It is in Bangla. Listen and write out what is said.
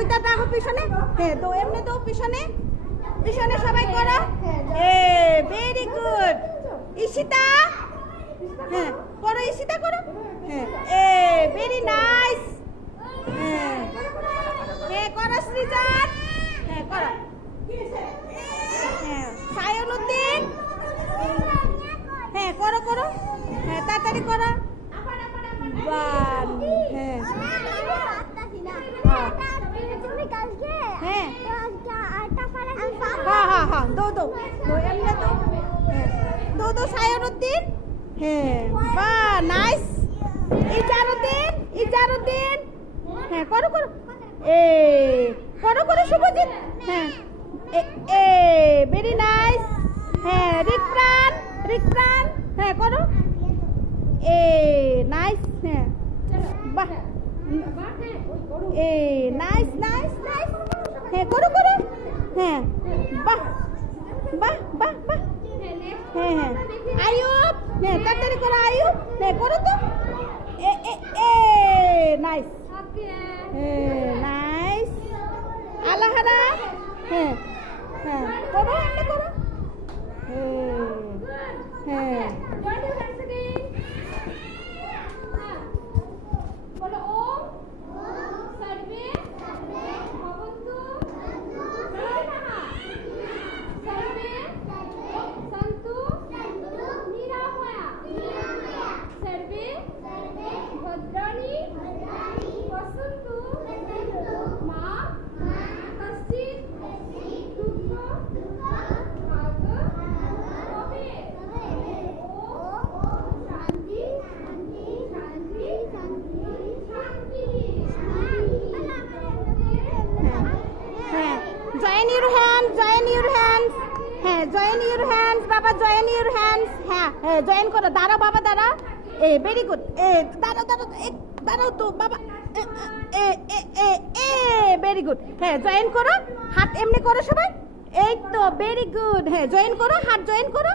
দুইটা দেখো পিছনে হ্যাঁ তো এমনি তো পিছনে পিছনে সবাই করো ভেরি গুড ঈশিতা হ্যাঁ করো ঈশিতা করো হ্যাঁ ভেরি নাইস হ্যাঁ হ্যাঁ করো সৃজন হ্যাঁ করো হ্যাঁ সায়নুদ্দিন হ্যাঁ করো করো হ্যাঁ তাড়াতাড়ি করো হ্যাঁ হ্যাঁ হ্যাঁ হ্যাঁ দো দো দো এমনি দো দো দো সায়নুদ্দিন হ্যাঁ বাহ নাইস ইজারুদ্দিন ইজারুদ্দিন হ্যাঁ করো করো করো করো শুভজিৎ হ্যাঁ ভেরি নাইস হ্যাঁ রিকপ্রাণ রিকপ্রাণ হ্যাঁ করো নাইস হ্যাঁ বাহ নাইস নাইস নাইস হ্যাঁ করো করো হ্যাঁ বাহ বাহ বাহ বাহ হ্যাঁ হ্যাঁ আয়ুব হ্যাঁ তাড়াতাড়ি করো আয়ুব হ্যাঁ করো তো নাইস নাইস আলাহারা হ্যাঁ হ্যাঁ করো এমনি করো হ্যাঁ join your hands হ্যাঁ join your hands বাবা join your hands হ্যাঁ হ্যাঁ join করো দাঁড়াও বাবা দাঁড়াও ভেরি গুড দাঁড়াও দাঁড়াও দাঁড়াও তো বাবা ভেরি গুড হ্যাঁ জয়েন করো হাত এমনি করো সবাই এই তো ভেরি গুড হ্যাঁ জয়েন করো হাত জয়েন করো